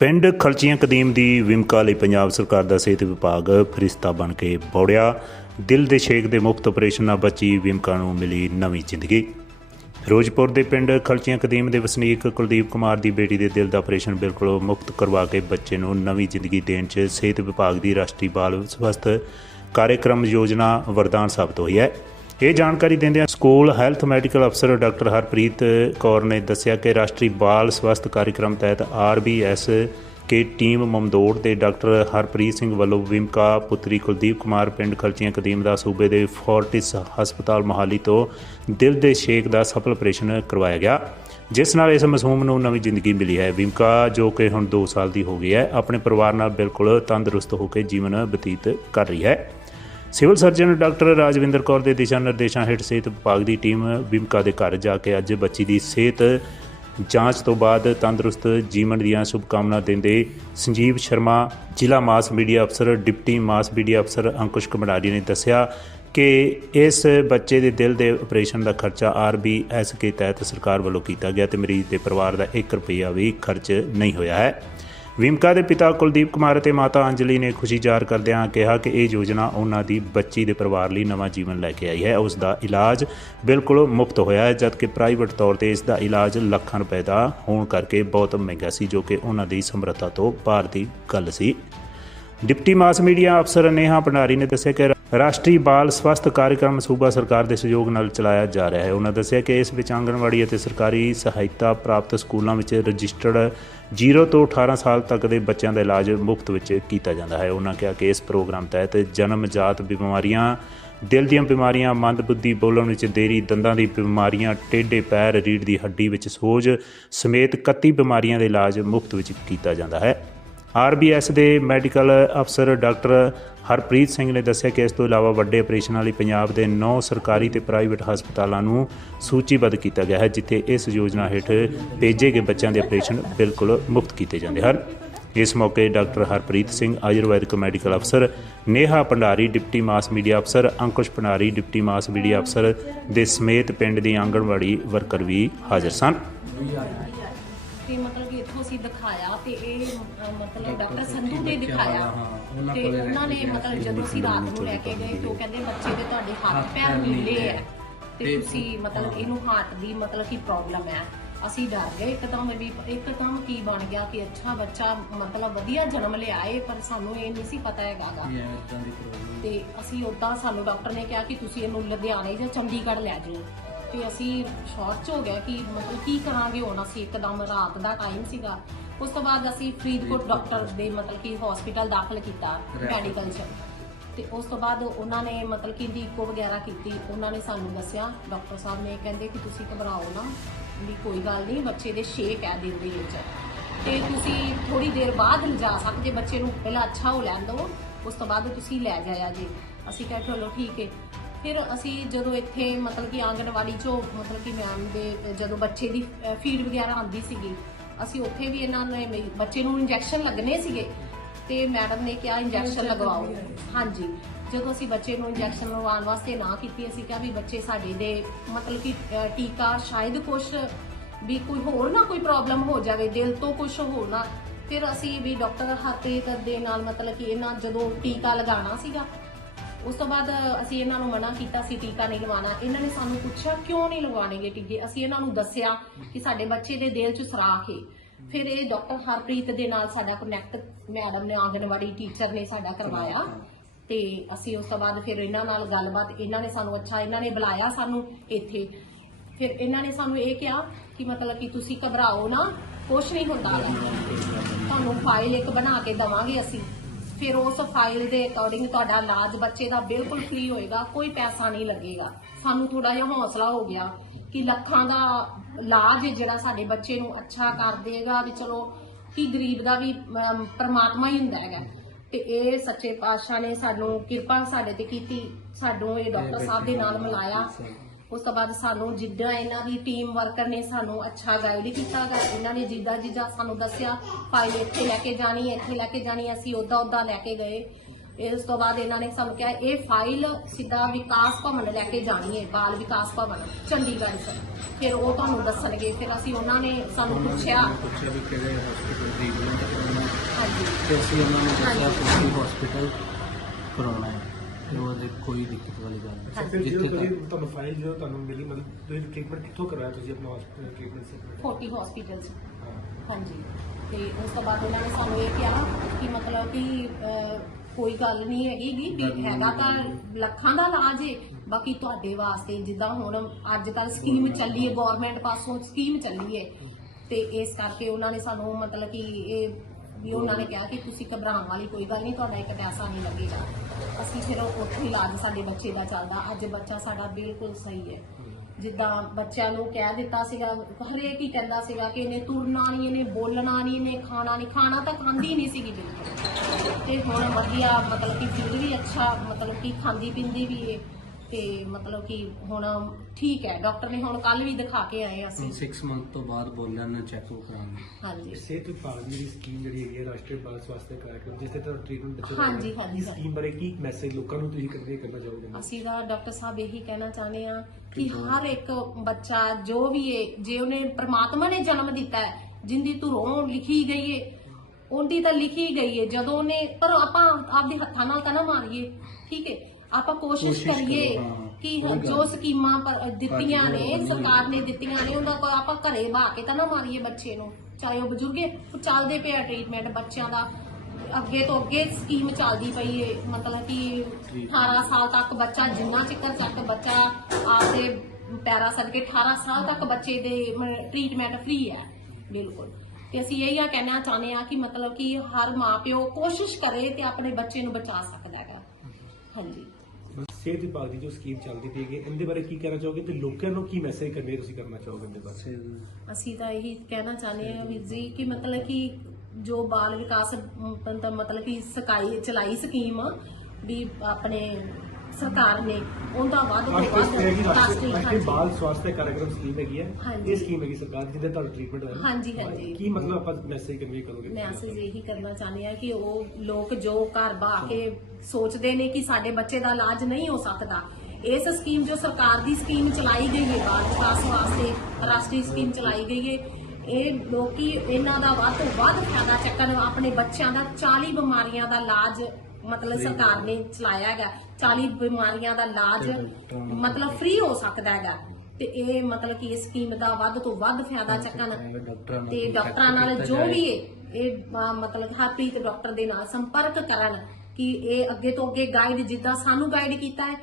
ਪਿੰਡ ਖਲਚੀਆਂ ਕਦੀਮ ਦੀ ਵਿਮਕਾ ਲਈ ਪੰਜਾਬ ਸਰਕਾਰ ਦਾ ਸਿਹਤ ਵਿਭਾਗ ਫਰਿਸ਼ਤਾ ਬਣ ਕੇ ਬੌੜਿਆ। ਦਿਲ ਦੇ ਛੇਕ ਦੇ ਮੁਫਤ ਆਪਰੇਸ਼ਨ ਨਾਲ ਬਚੀ ਵਿਮਕਾ ਨੂੰ ਮਿਲੀ ਨਵੀਂ ਜ਼ਿੰਦਗੀ। ਫਿਰੋਜ਼ਪੁਰ ਦੇ ਪਿੰਡ ਖਲਚੀਆਂ ਕਦੀਮ ਦੇ ਵਸਨੀਕ ਕੁਲਦੀਪ ਕੁਮਾਰ ਦੀ ਬੇਟੀ ਦੇ ਦਿਲ ਦਾ ਆਪਰੇਸ਼ਨ ਬਿਲਕੁਲ ਮੁਫਤ ਕਰਵਾ ਕੇ ਬੱਚੇ ਨੂੰ ਨਵੀਂ ਜ਼ਿੰਦਗੀ ਦੇਣ 'ਚ ਸਿਹਤ ਵਿਭਾਗ ਦੀ ਰਾਸ਼ਟਰੀ ਬਾਲ ਸਵਸਥ ਕਾਰਜਕ੍ਰਮ ਯੋਜਨਾ ਵਰਦਾਨ ਸਾਬਤ ਹੋਈ ਹੈ। ਇਹ ਜਾਣਕਾਰੀ ਦਿੰਦਿਆਂ ਸਕੂਲ ਹੈਲਥ ਮੈਡੀਕਲ ਅਫਸਰ ਡਾਕਟਰ ਹਰਪ੍ਰੀਤ ਕੌਰ ਨੇ ਦੱਸਿਆ ਕਿ ਰਾਸ਼ਟਰੀ ਬਾਲ ਸਵਸਥ ਕਾਰਜਕ੍ਰਮ ਤਹਿਤ ਆਰਬੀਐਸ ਕੇ ਟੀਮ ਮਮਦੋੜ ਦੇ ਡਾਕਟਰ ਹਰਪ੍ਰੀਤ ਸਿੰਘ ਵੱਲੋਂ ਵਿਮਕਾ ਪੁੱਤਰੀ ਕੁਲਦੀਪ ਕੁਮਾਰ, ਪਿੰਡ ਖਲਚੀਆਂ ਕਦੀਮ ਦਾ ਸੂਬੇ ਦੇ ਫੋਰਟਿਸ ਹਸਪਤਾਲ ਮੋਹਾਲੀ ਤੋਂ ਦਿਲ ਦੇ ਛੇਕ ਦਾ ਸਫਲ ਆਪਰੇਸ਼ਨ ਕਰਵਾਇਆ ਗਿਆ, ਜਿਸ ਨਾਲ ਇਸ ਮਾਸੂਮ ਨੂੰ ਨਵੀਂ ਜ਼ਿੰਦਗੀ ਮਿਲੀ ਹੈ। ਵਿਮਕਾ, ਜੋ ਕਿ ਹੁਣ 2 ਸਾਲ ਦੀ ਹੋ ਗਈ ਹੈ, ਆਪਣੇ ਪਰਿਵਾਰ ਨਾਲ ਬਿਲਕੁਲ ਤੰਦਰੁਸਤ ਹੋ ਕੇ ਜੀਵਨ ਬਤੀਤ ਕਰ ਰਹੀ ਹੈ। Civil surgeon doctor Rajwinder Kaur ਦੇ ਦਿਸ਼ਾ ਨਿਰਦੇਸ਼ਾਂ ਹੇਠ ਸਿਹਤ ਵਿਭਾਗ ਦੀ ਟੀਮ ਬਿਮਕਾ ਦੇ ਘਰ ਜਾ ਕੇ ਅੱਜ ਬੱਚੀ ਦੀ ਸਿਹਤ ਜਾਂਚ ਤੋਂ ਬਾਅਦ ਤੰਦਰੁਸਤ ਜੀਵਨ ਦੀਆਂ ਸ਼ੁਭਕਾਮਨਾ ਦਿੰਦੇ ਸੰਜੀਵ ਸ਼ਰਮਾ, ਜ਼ਿਲ੍ਹਾ ਮਾਸ ਮੀਡੀਆ ਅਫਸਰ, ਡਿਪਟੀ ਮਾਸ ਮੀਡੀਆ ਅਫਸਰ ਅੰਕੁਸ਼ ਕਮੜਾਰੀ ਨੇ ਦੱਸਿਆ ਕਿ ਇਸ ਬੱਚੇ ਦੇ ਦਿਲ ਦੇ ਆਪਰੇਸ਼ਨ ਦਾ ਖਰਚਾ ਆਰਬੀਐਸ ਕੇ ਤਹਿਤ ਸਰਕਾਰ ਵੱਲੋਂ ਕੀਤਾ ਗਿਆ ਤੇ ਮਰੀਜ਼ ਦੇ ਪਰਿਵਾਰ ਦਾ 1 ਰੁਪਿਆ ਵੀ ਖਰਚ ਨਹੀਂ ਹੋਇਆ ਹੈ। ਵਿਮਕਾ ਦੇ ਪਿਤਾ ਕੁਲਦੀਪ ਕੁਮਾਰ ਅਤੇ ਮਾਤਾ ਅੰਜਲੀ ਨੇ ਖੁਸ਼ੀ ਜ਼ਾਹਰ ਕਰਦਿਆਂ ਕਿਹਾ ਕਿ ਇਹ ਯੋਜਨਾ ਉਹਨਾਂ ਦੀ ਬੱਚੀ ਦੇ ਪਰਿਵਾਰ ਲਈ ਨਵਾਂ ਜੀਵਨ ਲੈ ਕੇ ਆਈ ਹੈ। ਉਸ ਦਾ ਇਲਾਜ ਬਿਲਕੁਲ ਮੁਫਤ ਹੋਇਆ ਹੈ, ਜਦਕਿ ਪ੍ਰਾਈਵੇਟ ਤੌਰ ਤੇ ਇਸ ਦਾ ਇਲਾਜ ਲੱਖਾਂ ਰੁਪਏ ਦਾ ਹੋਣ ਕਰਕੇ ਬਹੁਤ ਮਹਿੰਗਾ ਸੀ, ਜੋ ਕਿ ਉਹਨਾਂ ਦੀ ਸਮਰੱਥਾ ਤੋਂ ਬਾਹਰ ਦੀ ਗੱਲ ਸੀ। ਡਿਪਟੀ ਮਾਸ ਮੀਡੀਆ ਅਫਸਰ ਨੇਹਾ ਭੰਡਾਰੀ ਨੇ ਦੱਸਿਆ ਕਿ ਰਾਸ਼ਟਰੀ ਬਾਲ ਸਵਸਥ ਕਾਰਜਕ੍ਰਮ ਸੂਬਾ ਸਰਕਾਰ ਦੇ ਸਹਿਯੋਗ ਨਾਲ ਚਲਾਇਆ ਜਾ ਰਿਹਾ ਹੈ। ਉਹਨਾਂ ਦੱਸਿਆ ਕਿ ਇਸ ਵਿੱਚ ਆਂਗਣਵਾੜੀ ਅਤੇ ਸਰਕਾਰੀ ਸਹਾਇਤਾ ਪ੍ਰਾਪਤ ਸਕੂਲਾਂ ਵਿੱਚ ਰਜਿਸਟਰਡ 0 ਤੋਂ 18 ਸਾਲ ਤੱਕ ਦੇ ਬੱਚਿਆਂ ਦਾ ਇਲਾਜ ਮੁਫਤ ਵਿੱਚ ਕੀਤਾ ਜਾਂਦਾ ਹੈ। ਉਹਨਾਂ ਕਿਹਾ ਕਿ ਇਸ ਪ੍ਰੋਗਰਾਮ ਤਹਿਤ ਜਨਮਜਾਤ ਬਿਮਾਰੀਆਂ, ਦਿਲ ਦੀਆਂ ਬਿਮਾਰੀਆਂ ਮੰਦਬੁੱਧੀ ਬੋਲਣ ਵਿੱਚ ਦੇਰੀ, ਦੰਦਾਂ ਦੀ ਬਿਮਾਰੀਆਂ, ਟੇਢੇ ਪੈਰ, ਰੀੜ੍ਹ ਦੀ ਹੱਡੀ ਵਿੱਚ ਸੋਜ ਸਮੇਤ 31 ਬਿਮਾਰੀਆਂ ਦਾ ਇਲਾਜ ਮੁਫਤ ਵਿੱਚ ਕੀਤਾ ਜਾਂਦਾ ਹੈ। ਆਰਬੀਐਸ ਦੇ ਮੈਡੀਕਲ ਅਫਸਰ ਡਾਕਟਰ ਹਰਪ੍ਰੀਤ ਸਿੰਘ ਨੇ ਦੱਸਿਆ ਕਿ ਇਸ ਤੋਂ ਇਲਾਵਾ ਵੱਡੇ ਆਪਰੇਸ਼ਨਾਂ ਲਈ ਪੰਜਾਬ ਦੇ 9 ਸਰਕਾਰੀ ਤੇ ਪ੍ਰਾਈਵੇਟ ਹਸਪਤਾਲਾਂ ਨੂੰ ਸੂਚੀਬੱਧ ਕੀਤਾ ਗਿਆ ਹੈ, ਜਿੱਥੇ ਇਸ ਯੋਜਨਾ ਹੇਠ ਭੇਜੇ ਗਏ ਬੱਚਿਆਂ ਦੇ ਆਪਰੇਸ਼ਨ ਬਿਲਕੁਲ ਮੁਫਤ ਕੀਤੇ ਜਾਂਦੇ ਹਨ। ਇਸ ਮੌਕੇ ਡਾਕਟਰ ਹਰਪ੍ਰੀਤ ਸਿੰਘ, ਆਯੁਰਵੈਦਿਕ ਮੈਡੀਕਲ ਅਫਸਰ Neha Bhandari, deputy mass media ਅਫਸਰ Ankush Bhandari, deputy mass media ਅਫਸਰ ਦੇ ਸਮੇਤ ਪਿੰਡ ਦੀ ਆਂਗਣਵਾੜੀ ਵਰਕਰ ਵੀ ਹਾਜ਼ਰ ਸਨ। ਅਸੀਂ ਦਿਖਾਇਆ ਤੇ ਇਹ ਮਤਲਬ ਡਾਕਟਰ ਸੰਧੂ ਨੇ ਦਿਖਾਇਆ ਤੇ ਉਹਨਾਂ ਨੇ ਮਤਲਬ ਜਦੋਂ ਅਸੀਂ ਰਾਤ ਨੂੰ ਲੈ ਕੇ ਗਏ ਤੇ ਉਹ ਕਹਿੰਦੇ ਬੱਚੇ ਦੇ ਤੁਹਾਡੇ ਹੱਥ ਪੈਰ ਨੀਲੇ ਆ ਤੇ ਤੁਸੀਂ ਮਤਲਬ ਇਹਨੂੰ ਹਾਰਟ ਦੀ ਮਤਲਬ ਕਿ ਪ੍ਰੋਬਲਮ ਹੈ ਅਸੀਂ ਡਰ ਗਏ ਇੱਕਦਮ ਵੀ ਇੱਕਦਮ ਕੀ ਬਣ ਗਿਆ ਕਿ ਅੱਛਾ ਬੱਚਾ ਮਤਲਬ ਵਧੀਆ ਜਨਮ ਲਿਆ ਏ ਪਰ ਸਾਨੂੰ ਇਹ ਨਹੀਂ ਸੀ ਪਤਾ ਹੈਗਾ ਗਾ। ਤੇ ਅਸੀਂ ਉਦਾਂ ਸਾਨੂੰ ਡਾਕਟਰ ਨੇ ਕਿਹਾ ਕਿ ਤੁਸੀਂ ਇਹਨੂੰ ਲੁਧਿਆਣੇ ਜਾਂ ਚੰਡੀਗੜ੍ਹ ਲੈ ਜਾਓ। ਤੇ ਅਸੀਂ ਸ਼ੌਕ ਚ ਹੋ ਗਿਆ ਕਿ ਮਤਲਬ ਕੀ ਕਰਾਂਗੇ ਹੁਣ ਅਸੀਂ ਇੱਕਦਮ ਰਾਤ ਦਾ ਟਾਈਮ ਸੀਗਾ। ਉਸ ਤੋਂ ਬਾਅਦ ਅਸੀਂ ਫਰੀਦਕੋਟ ਡਾਕਟਰ ਦੇ ਮਤਲਬ ਕਿ ਹਸਪੀਟਲ ਦਾਖਲ ਕੀਤਾ ਮੈਡੀਕਲ ਚ। ਤੇ ਉਸ ਤੋਂ ਬਾਅਦ ਉਹਨਾਂ ਨੇ ਮਤਲਬ ਕਿ ਈਕੋ ਵਗੈਰਾ ਕੀਤੀ ਉਹਨਾਂ ਨੇ ਸਾਨੂੰ ਦੱਸਿਆ ਡਾਕਟਰ ਸਾਹਿਬ ਨੇ ਕਹਿੰਦੇ ਕਿ ਤੁਸੀਂ ਘਬਰਾਓ ਨਾ ਵੀ ਕੋਈ ਗੱਲ ਨਹੀਂ ਬੱਚੇ ਦੇ ਸ਼ੇਕ ਹੈ ਦਿਲ ਦੇ ਵਿੱਚ। ਤੇ ਤੁਸੀਂ ਥੋੜੀ ਦੇਰ ਬਾਅਦ ਲਿਜਾ ਸਕਦੇ ਬੱਚੇ ਨੂੰ ਪਹਿਲਾਂ ਅੱਛਾ ਹੋ ਲੈਣ ਦਿਓ ਉਸ ਤੋਂ ਬਾਅਦ ਤੁਸੀਂ ਲੈ ਜਾਇਆ ਜੀ। ਅਸੀਂ ਕਿਹਾ ਚਲੋ ਠੀਕ ਹੈ ਫਿਰ ਅਸੀਂ ਜਦੋਂ ਇੱਥੇ ਮਤਲਬ ਕਿ ਆਂਗਣਵਾੜੀ ਚੋਂ ਮਤਲਬ ਕਿ ਮੈਮ ਦੇ ਜਦੋਂ ਬੱਚੇ ਦੀ ਫੀਡ ਵਗੈਰਾ ਆਉਂਦੀ ਸੀਗੀ ਅਸੀਂ ਉੱਥੇ ਵੀ ਇਹਨਾਂ ਨੇ ਬੱਚੇ ਨੂੰ ਇੰਜੈਕਸ਼ਨ ਲੱਗਣੇ ਸੀਗੇ ਤੇ ਮੈਡਮ ਨੇ ਕਿਹਾ ਇੰਜੈਕਸ਼ਨ ਲਗਵਾਓ। ਹਾਂਜੀ। ਜਦੋਂ ਅਸੀਂ ਬੱਚੇ ਨੂੰ ਇੰਜੈਕਸ਼ਨ ਲਗਵਾਉਣ ਵਾਸਤੇ ਨਾ ਕੀਤੀ ਅਸੀਂ ਕਿਹਾ ਵੀ ਬੱਚੇ ਸਾਡੇ ਦੇ ਮਤਲਬ ਕਿ ਟੀਕਾ ਸ਼ਾਇਦ ਕੁਝ ਵੀ ਕੋਈ ਹੋਰ ਨਾ ਕੋਈ ਪ੍ਰੋਬਲਮ ਹੋ ਜਾਵੇ ਦਿਲ ਤੋਂ ਕੁਝ ਹੋ ਨਾ। ਫਿਰ ਅਸੀਂ ਵੀ ਡਾਕਟਰ ਹਰਪ੍ਰੀਤ ਦੇ ਨਾਲ ਮਤਲਬ ਕਿ ਇਹਨਾਂ ਜਦੋਂ ਟੀਕਾ ਲਗਾਉਣਾ ਸੀਗਾ ਉਸ ਤੋਂ ਬਾਅਦ ਅਸੀਂ ਇਹਨਾਂ ਨੂੰ ਮਨਾ ਕੀਤਾ ਸੀ ਟੀਕਾ ਨਹੀਂ ਲਵਾਉਣਾ। ਇਹਨਾਂ ਨੇ ਸਾਨੂੰ ਪੁੱਛਿਆ, ਕਿਉਂ ਨਹੀਂ ਲਗਵਾਣੇਗੇ ਟੀਕੇ? ਅਸੀਂ ਇਹਨਾਂ ਨੂੰ ਦੱਸਿਆ ਕਿ ਸਾਡੇ ਬੱਚੇ ਦੇ ਦਿਲ 'ਚ ਸਰਾਖ ਹੈ ਫਿਰ ਇਹ ਡਾਕਟਰ ਹਰਪ੍ਰੀਤ ਦੇ ਨਾਲ ਸਾਡਾ ਕਨੈਕਟ ਮੈਡਮ ਨੇ ਆਂਗਣਵਾੜੀ ਟੀਚਰ ਨੇ ਸਾਡਾ ਕਰਵਾਇਆ ਤੇ ਅਸੀਂ ਉਸ ਤੋਂ ਬਾਅਦ ਫਿਰ ਇਹਨਾਂ ਨਾਲ ਗੱਲਬਾਤ, ਇਹਨਾਂ ਨੇ ਸਾਨੂੰ ਅੱਛਾ, ਇਹਨਾਂ ਨੇ ਬੁਲਾਇਆ ਸਾਨੂੰ ਇੱਥੇ। ਫਿਰ ਇਹਨਾਂ ਨੇ ਸਾਨੂੰ ਇਹ ਕਿਹਾ ਕਿ ਮਤਲਬ ਕਿ ਤੁਸੀਂ ਘਬਰਾਓ ਨਾ, ਕੁਛ ਨਹੀਂ ਹੁੰਦਾ। ਤੁਹਾਨੂੰ ਫਾਈਲ ਇੱਕ ਬਣਾ ਕੇ ਦਵਾਂਗੇ ਅਸੀਂ। ਫਿਰ ਉਸ ਫਾਈਲ ਦੇ ਅਕੋਰਡਿੰਗ ਤੁਹਾਡਾ ਇਲਾਜ ਬੱਚੇ ਦਾ ਬਿਲਕੁਲ ਫ੍ਰੀ ਹੋਏਗਾ ਕੋਈ ਪੈਸਾ ਨਹੀਂ ਲੱਗੇਗਾ। ਸਾਨੂੰ ਥੋੜਾ ਜਿਹਾ ਹੌਸਲਾ ਹੋ ਗਿਆ ਕਿ ਲੱਖਾਂ ਦਾ ਇਲਾਜ ਜਿਹੜਾ ਸਾਡੇ ਬੱਚੇ ਨੂੰ ਅੱਛਾ ਕਰ ਦੇਗਾ ਵੀ ਚਲੋ ਕਿ ਗਰੀਬ ਦਾ ਵੀ ਪ੍ਰਮਾਤਮਾ ਹੀ ਹੁੰਦਾ ਹੈਗਾ। ਤੇ ਇਹ ਸੱਚੇ ਪਾਤਸ਼ਾਹ ਨੇ ਸਾਨੂੰ ਕਿਰਪਾ ਸਾਡੇ ਤੇ ਕੀਤੀ ਸਾਨੂੰ ਇਹ ਡਾਕਟਰ ਸਾਹਿਬ ਦੇ ਨਾਲ ਮਿਲਾਇਆ। ਉਸ ਤੋਂ ਬਾਅਦ ਸਾਨੂੰ ਜਿੱਦਾਂ ਇਹਨਾਂ ਦੀ ਟੀਮ ਵਰਕਰ ਨੇ ਸਾਨੂੰ ਅੱਛਾ ਗਾਈਡ ਕੀਤਾ ਗਾ ਇਹਨਾਂ ਨੇ ਜਿੱਦਾਂ ਜਿੱਦਾਂ ਸਾਨੂੰ ਦੱਸਿਆ ਫਾਈਲ ਇੱਥੇ ਲੈ ਕੇ ਜਾਣੀ ਇੱਥੇ ਲੈ ਕੇ ਜਾਣੀ ਅਸੀਂ ਉਦਾਂ ਉਦਾਂ ਲੈ ਕੇ ਗਏ। ਇਸ ਤੋਂ ਬਾਅਦ ਇਹਨਾਂ ਨੇ ਸਾਨੂੰ ਕਿਹਾ ਇਹ ਫਾਈਲ ਸਿੱਧਾ ਵਿਕਾਸ ਭਵਨ ਲੈ ਕੇ ਜਾਣੀ ਹੈ ਬਾਲ ਵਿਕਾਸ ਭਵਨ ਚੰਡੀਗੜ੍ਹ ਤੋਂ ਫਿਰ ਉਹ ਤੁਹਾਨੂੰ ਦੱਸਣਗੇ ਫਿਰ ਅਸੀਂ ਉਹਨਾਂ ਨੇ ਸਾਨੂੰ ਪੁੱਛਿਆ। ਪੁੱਛਿਆ ਵੀ ਕਿਹੜੇ ਹਸਪੀਟਲ ਦੀ ਤੇ ਅਸੀਂ ਉਹਨਾਂ ਨੂੰ ਦੱਸਿਆ ਹਾਂਜੀ। ਫੋਰਟੀ ਹਸਪੀਟਲ ਕਰਾਉਣਾ ਹੈ। ਤੇ ਉਹਦੇ ਕੋਈ ਦਿੱਕਤ ਵਾਲੀ ਗੱਲ ਨਹੀਂ। ਹਾਂਜੀ। ਫਿਰ ਜਦੋਂ ਜਿੱਥੇ ਤੁਸੀਂ ਤੱਕ ਤੁਹਾਨੂੰ ਫਾਈਲ ਜਦੋਂ ਤੁਹਾਨੂੰ ਮਿਲੀ ਮਤਲਬ ਤੁਸੀਂ ਟ੍ਰੀਟਮੈਂਟ ਕਿੱਥੋਂ ਕਰਵਾਇਆ ਤੁਸੀਂ ਆਪਣਾ ਹਸਪੀਟਲ ਟ੍ਰੀਟਮੈਂਟ ਸੀ? 40 ਹਸਪੀਟਲਸ ਹਾਂ। ਹਾਂਜੀ। ਤੇ ਉਸ ਤੋਂ ਬਾਅਦ ਉਹਨਾਂ ਨੇ ਸਾਨੂੰ ਇਹ ਕਿਹਾ ਕਿ ਮਤਲਬ ਕਿ ਅਹ, ਕੋਈ ਗੱਲ ਨਹੀਂ ਹੈਗੀ ਗੀ ਵੀ ਹੈਗਾ ਤਾਂ ਲੱਖਾਂ ਦਾ ਇਲਾਜ ਏ। ਬਾਕੀ ਤੁਹਾਡੇ ਵਾਸਤੇ ਜਿੱਦਾਂ ਹੁਣ ਅੱਜ ਕੱਲ ਸਕੀਮ ਚੱਲੀ ਹੈ ਗਵਰਨਮੈਂਟ ਪਾਸੋਂ ਸਕੀਮ ਚੱਲੀ ਹੈ ਤੇ ਇਸ ਕਰਕੇ ਉਹਨਾਂ ਨੇ ਸਾਨੂੰ ਮਤਲਬ ਕਿ ਇਹ ਵੀ ਉਹਨਾਂ ਨੇ ਕਿਹਾ ਕਿ ਤੁਸੀਂ ਘਬਰਾਉਣ ਵਾਲੀ ਕੋਈ ਗੱਲ ਨਹੀਂ, ਤੁਹਾਡਾ ਇੱਕ ਪੈਸਾ ਨਹੀਂ ਲੱਗੇਗਾ। ਅਸੀਂ ਫਿਰ ਉੱਥੇ ਇਲਾਜ ਸਾਡੇ ਬੱਚੇ ਦਾ ਚੱਲਦਾ। ਅੱਜ ਬੱਚਾ ਸਾਡਾ ਬਿਲਕੁਲ ਸਹੀ ਹੈ। ਜਿੱਦਾਂ ਬੱਚਿਆਂ ਨੂੰ ਕਹਿ ਦਿੱਤਾ ਸੀਗਾ, ਹਰੇਕ ਹੀ ਕਹਿੰਦਾ ਸੀਗਾ ਕਿ ਇਹਨੇ ਤੁਰਨਾ ਨਹੀਂ, ਇਹਨੇ ਬੋਲਣਾ ਨਹੀਂ, ਇਹਨੇ ਖਾਣਾ ਨਹੀਂ। ਖਾਣਾ ਤਾਂ ਖਾਂਦੀ ਨਹੀਂ ਸੀਗੀ ਬਿਲਕੁਲ। ਤੇ ਹੁਣ ਵਧੀਆ, ਮਤਲਬ ਕਿ ਫੀਲ ਵੀ ਅੱਛਾ, ਮਤਲਬ ਕਿ ਖਾਂਦੀ ਪਿੰਦੀ ਵੀ ਹੈ। ਤੇ ਮਤਲਬ ਕਿ ਹੁਣ ਠੀਕ ਹੈ ਡਾਕਟਰ ਨੇ ਹੁਣ ਕੱਲ ਵੀ ਦਿਖਾ ਕੇ ਆਏ ਅਸੀਂ। 6 ਮੰਥ ਤੋਂ ਬਾਅਦ ਬੋਲਣ ਨੂੰ ਚੈੱਕਅਪ ਕਰਾਉਣਾ ਹਾਂਜੀ। ਸਿਹਤ ਵਿਭਾਗ ਦੀ ਸਕੀਮ ਜਿਹੜੀ ਹੈਗੀ ਹੈ ਰਾਸ਼ਟਰੀ ਬਾਲ ਸਵਾਸਥ ਕਾਰਜਕ੍ਰਮ ਜਿਸ ਤੇ ਤੁਹਾਨੂੰ ਟ੍ਰੀਟਮੈਂਟ ਬੱਚੇ ਹਾਂਜੀ, ਹਾਂਜੀ, ਇਸ ਸਕੀਮ ਬਾਰੇ ਕੀ ਮੈਸੇਜ ਲੋਕਾਂ ਨੂੰ ਤੁਸੀਂ ਕਨਵੇ ਕਰਨਾ ਚਾਹੋਗੇ? ਅਸੀਂ ਤਾਂ ਡਾਕਟਰ ਸਾਹਿਬ ਇਹੀ ਕਹਿਣਾ ਚਾਹੁੰਦੇ ਆ ਕਿ ਹਰ ਇੱਕ ਬੱਚਾ ਜੋ ਵੀ ਹੈ ਜੇ ਉਹਨੇ ਪ੍ਰਮਾਤਮਾ ਨੇ ਜਨਮ ਦਿੱਤਾ ਹੈ ਜਿੰਦੀ ਧੁਰੋਂ ਲਿਖੀ ਗਈ ਹੈ ਉਹਦੀ ਤਾਂ ਲਿਖੀ ਗਈ ਹੈ ਜਦੋਂ ਉਹਨੇ ਪਰ ਆਪਾਂ ਆਪਦੇ ਹੱਥਾਂ ਨਾਲ ਤਾਂ ਨਾ ਮਾਰੀਏ ਠੀਕ ਹੈ ਆਪਾਂ ਕੋਸ਼ਿਸ਼ ਕੋਸ਼ਿਸ਼ ਕਰੋ, ਕਰੀਏ ਹਾਂ। ਕਿ ਜੋ ਸਕੀਮਾਂ ਪਰ- ਦਿੱਤੀਆਂ ਨੇ ਸਰਕਾਰ ਨੇ ਦਿੱਤੀਆਂ ਨੇ ਉਹਦਾ ਕੋਈ ਆਪਾਂ ਘਰੇ ਬਹਾ ਕੇ ਤਾਂ ਨਾ ਮਾਰੀਏ ਬੱਚੇ ਨੂੰ। ਚਾਹੇ ਉਹ ਬਜ਼ੁਰਗ ਹੈ ਉਹ ਚੱਲਦੇ ਪਿਆ ਟ੍ਰੀਟਮੈਂਟ ਬੱਚਿਆਂ ਦਾ। ਅੱਗੇ ਤੋਂ ਅੱਗੇ ਸਕੀਮ ਚੱਲਦੀ ਪਈ ਹੈ ਮਤਲਬ ਕਿ 18 ਸਾਲ ਤੱਕ ਬੱਚਾ ਜਿੰਨਾ ਚਿਕਰ ਤੱਕ ਬੱਚਾ ਆਪਦੇ ਪੈਰਾ ਸਦਕੇ 18 ਸਾਲ ਤੱਕ ਬੱਚੇ ਦੇ ਟ੍ਰੀਟਮੈਂਟ ਫ੍ਰੀ ਹੈ ਬਿਲਕੁਲ। ਤੇ ਅਸੀਂ ਇਹ ਹੀ ਕਹਿਣਾ ਚਾਹੁੰਦੇ ਆ ਕਿ ਮਤਲਬ ਕਿ ਹਰ ਮਾਪਿਓ ਕੋਸ਼ਿਸ਼ ਕਰੇ ਤੇ ਆਪਣੇ ਬੱਚੇ ਨੂੰ ਬਚਾ ਸਕਦਾ ਹੈਗਾ। ਹਾਂਜੀ। ਸਿਹਤ ਵਿਭਾਗ ਦੀ ਜੋ ਸਕੀਮ ਚੱਲਦੀ ਪਈ ਹੈ ਇਹਦੇ ਬਾਰੇ ਕੀ ਕਹਿਣਾ ਚਾਹੋਗੇ ਤੇ ਲੋਕਾਂ ਨੂੰ ਕੀ ਮੈਸੇਜ ਕਨਵੇ ਤੁਸੀਂ ਕਰਨਾ ਚਾਹੋਗੇ ਇਹਦੇ ਬਾਰੇ? ਅਸੀਂ ਤਾਂ ਇਹੀ ਕਹਿਣਾ ਚਾਹੁੰਦੇ ਹਾਂ ਵੀਰ ਜੀ ਕਿ ਮਤਲਬ ਕਿ ਜੋ ਬਾਲ ਵਿਕਾਸ ਮਤਲਬ ਕਿ ਸਕਾਈ ਚਲਾਈ ਸਕੀਮ ਵੀ ਆਪਣੇ ਸਰਕਾਰ ਨੇ ਉਹਦਾ ਵੱਧ ਤੋਂ ਵੱਧ ਰਾਸ਼ਟਰੀ ਹਾਂਜੀ। ਬਾਲ ਸਵਾਸਥ ਕਾਰਜਕ੍ਰਮ ਸਕੀਮ ਹੈਗੀ ਹੈ। ਇਹ ਸਕੀਮ ਹੈਗੀ ਸਰਕਾਰ ਜਿਹਦੇ ਤੁਹਾਨੂੰ ਟ੍ਰੀਟਮੈਂਟ ਹੋਇਆ ਹਾਂਜੀ, ਹਾਂਜੀ। ਕੀ ਮਤਲਬ ਆਪਾਂ ਮੈਸੇਜ ਕਨਵੇ ਕਰੋਗੇ? ਮੈਸੇਜ ਇਹੀ ਕਰਨਾ ਚਾਹੁੰਦੇ ਆ ਕਿ ਉਹ ਲੋਕ ਜੋ ਘਰ ਬਾ ਕੇ ਸੋਚਦੇ ਨੇ ਕਿ ਸਾਡੇ ਬੱਚੇ ਦਾ ਇਲਾਜ ਨਹੀਂ ਹੋ ਸਕਦਾ ਇਸ ਸਕੀਮ ਜੋ ਸਰਕਾਰ ਦੀ ਸਕੀਮ ਚਲਾਈ ਗਈ ਹੈ ਬਾਲ ਵਿਕਾਸ ਵਾਸਤੇ ਰਾਸ਼ਟਰੀ ਸਕੀਮ ਚਲਾਈ ਗਈ ਹੈ ਇਹ ਲੋਕੀ ਇਹਨਾਂ ਦਾ ਵੱਧ ਤੋਂ ਵੱਧ ਫਾਇਦਾ ਚੱਕਣ ਆਪਣੇ ਬੱਚਿਆਂ ਦਾ 40 ਬਿਮਾਰੀਆਂ ਦਾ ਇਲਾਜ ਮਤਲਬ ਸਰਕਾਰ ਨੇ ਚਲਾਇਆ ਹੈਗਾ 40 ਬਿਮਾਰੀਆਂ ਦਾ ਇਲਾਜ ਮਤਲਬ ਫ੍ਰੀ ਹੋ ਸਕਦਾ ਹੈਗਾ। ਤੇ ਇਹ ਮਤਲਬ ਕਿ ਇਸ ਸਕੀਮ ਦਾ ਵੱਧ ਤੋਂ ਵੱਧ ਫਾਇਦਾ ਚੱਕਣ। ਤੇ ਡਾਕਟਰਾਂ ਨਾਲ ਜੋ ਵੀ ਇਹ ਮਤਲਬ ਹਰਪ੍ਰੀਤ ਡਾਕਟਰ ਦੇ ਨਾਲ ਸੰਪਰਕ ਕਰਨ ਕਿ ਇਹ ਅੱਗੇ ਤੋਂ ਅੱਗੇ ਗਾਈਡ ਜਿੱਦਾਂ ਸਾਨੂੰ ਗਾਈਡ ਕੀਤਾ ਹੈ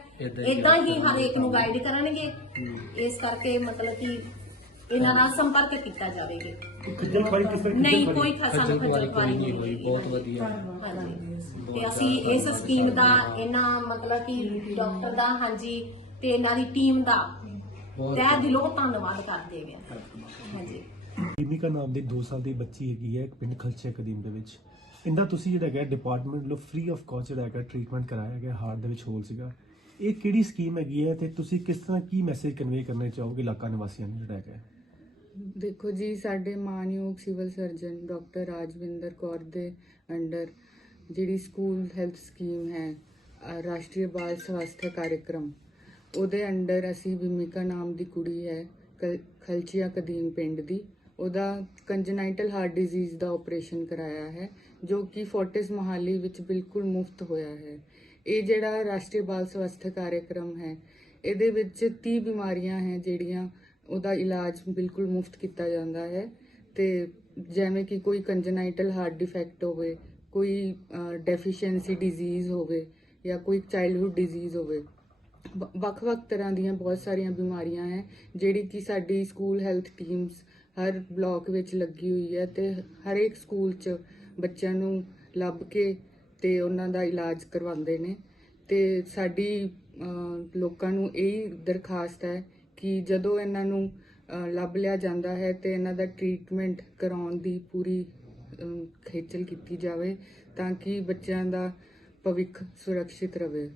ਇਦਾਂ ਹੀ ਹਰ ਇੱਕ ਨੂੰ ਗਾਈਡ ਕਰਨਗੇ। ਇਸ ਕਰਕੇ ਮਤਲਬ ਕਿ ਇਹਨਾਂ ਨਾਲ ਸੰਪਰਕ ਕੀਤਾ ਜਾਵੇਗਾ। ਖੱਜਲ ਖਵਾਰੀ ਕਿਸ ਨਹੀਂ ਖੱਜਲ ਕੋਈ ਖੁਆਰੀ? ਸਾਨੂੰ ਖੱਜਲ ਖੱਜਲ ਖੁਆਰੀ ਖੁਆਰੀ ਨਹੀਂ ਹੋਈ ਬਹੁਤ ਵਧੀਆ। ਤੇ ਅਸੀਂ ਇਸ ਸਕੀਮ ਦਾ ਇਹਨਾਂ ਮਤਲਬ ਕਿ ਡਾਕਟਰ ਦਾ ਹਾਂਜੀ ਤੇ ਇਹਨਾਂ ਦੀ ਟੀਮ ਦਾ। ਤਹਿ ਦਿਲੋਂ ਧੰਨਵਾਦ ਕਰਦੇ ਹਾਂ ਹਾਂਜੀ। ਭੂਮਿਕਾ ਨਾਮ ਦੀ 2 ਸਾਲ ਦੀ ਬੱਚੀ ਹੈਗੀ ਹੈ ਪਿੰਡ ਖਲਚੇ ਕਦੀਮ ਦੇ ਵਿੱਚ। ਇੰਦਾ ਤੁਸੀਂ ਜਿਹੜਾ ਹੈਗਾ ਡਿਪਾਰਟਮੈਂਟ ਵੱਲੋਂ ਫ੍ਰੀ ਆਫ ਕਾਸਟ ਜਿਹੜਾ ਹੈਗਾ ਟ੍ਰੀਟਮੈਂਟ ਕਰਾਇਆ ਗਿਆ ਹਾਰਟ ਦੇ ਵਿੱਚ ਹੋਲ ਸੀਗਾ। ਇਹ ਕਿਹੜੀ ਸਕੀਮ ਹੈਗੀ ਹੈ ਤੇ ਤੁਸੀਂ ਕਿਸ ਤਰ੍ਹਾਂ ਕੀ ਮੈਸੇਜ ਕਨਵੇ ਕਰਨਾ ਚਾਹੋਗੇ ਇਲਾਕਾ ਨਿਵਾਸੀਆਂ ਨੂੰ ਜਿਹੜਾ ਹੈਗਾ? ਦੇਖੋ ਜੀ, ਸਾਡੇ ਮਾਨਯੋਗ civil surgeon doctor Rajwinder Kaur ਦੇ ਅੰਡਰ ਜਿਹੜੀ ਸਕੂਲ ਹੈਲਥ ਸਕੀਮ ਹੈ ਰਾਸ਼ਟਰੀ ਬਾਲ ਸਵਾਸਥ ਕਾਰਜਕ੍ਰਮ ਉਹਦੇ ਅੰਡਰ ਅਸੀਂ ਵਿਮਿਕਾ ਨਾਮ ਦੀ ਕੁੜੀ ਹੈ, ਕਲ- ਖਲਚੀਆ ਕਦੀਮ ਪਿੰਡ ਦੀ। ਉਹਦਾ ਕੰਜਨਾਈਟਲ ਹਾਰਟ ਡਿਜ਼ੀਜ਼ ਦਾ ਆਪਰੇਸ਼ਨ ਕਰਾਇਆ ਹੈ, ਜੋ ਕਿ ਫੋਰਟਿਸ ਮਹਾਲੀ ਵਿੱਚ ਬਿਲਕੁਲ ਮੁਫਤ ਹੋਇਆ ਹੈ। ਇਹ ਜਿਹੜਾ ਰਾਸ਼ਟਰੀ ਬਾਲ ਸਵਾਸਥ ਕਾਰਜਕ੍ਰਮ ਹੈ, ਇਹਦੇ ਵਿੱਚ 30 ਬਿਮਾਰੀਆਂ ਹੈ ਜਿਹੜੀਆਂ ਉਹਦਾ ਇਲਾਜ ਬਿਲਕੁਲ ਮੁਫਤ ਕੀਤਾ ਜਾਂਦਾ ਹੈ ਤੇ ਜਿਵੇਂ ਕਿ ਕੋਈ ਕੰਜਨਾਈਟਲ ਹਾਰਟ ਡਿਫੈਕਟ ਹੋਵੇ, ਕੋਈ ਡੈਫੀਸ਼ੀਐਂਸੀ ਡਿਜ਼ੀਜ਼ ਹੋਵੇ ਜਾਂ ਕੋਈ ਚਾਈਲਡਹੁੱਡ ਡਿਜ਼ੀਜ਼ ਹੋਵੇ, ਵ- ਵੱਖ-ਵੱਖ ਤਰ੍ਹਾਂ ਦੀਆਂ ਬਹੁਤ ਸਾਰੀਆਂ ਬਿਮਾਰੀਆਂ ਹੈ ਜਿਹੜੀ ਕਿ ਸਾਡੀ ਸਕੂਲ ਹੈਲਥ ਟੀਮਸ ਹਰ ਬਲਾਕ ਵਿੱਚ ਲੱਗੀ ਹੋਈ ਹੈ ਤੇ ਹਰੇਕ ਸਕੂਲ 'ਚ ਬੱਚਿਆਂ ਨੂੰ ਲੱਭ ਕੇ ਤੇ ਉਹਨਾਂ ਦਾ ਇਲਾਜ ਕਰਵਾਉਂਦੇ ਨੇ ਤੇ ਸਾਡੀ ਲੋਕਾਂ ਨੂੰ ਇਹ ਦਰਖਾਸਤ ਹੈ ਕਿ ਜਦੋਂ ਇਹਨਾਂ ਨੂੰ ਲੱਭ ਲਿਆ ਜਾਂਦਾ ਹੈ ਤੇ ਇਹਨਾਂ ਦਾ ਟ੍ਰੀਟਮੈਂਟ ਕਰਾਉਣ ਦੀ ਪੂਰੀ ਖੇਚਲ ਕੀਤੀ ਜਾਵੇ ਤਾਂ ਕਿ ਬੱਚਿਆਂ ਦਾ ਭਵਿੱਖ ਸੁਰੱਖਿਅਤ ਰਵੇ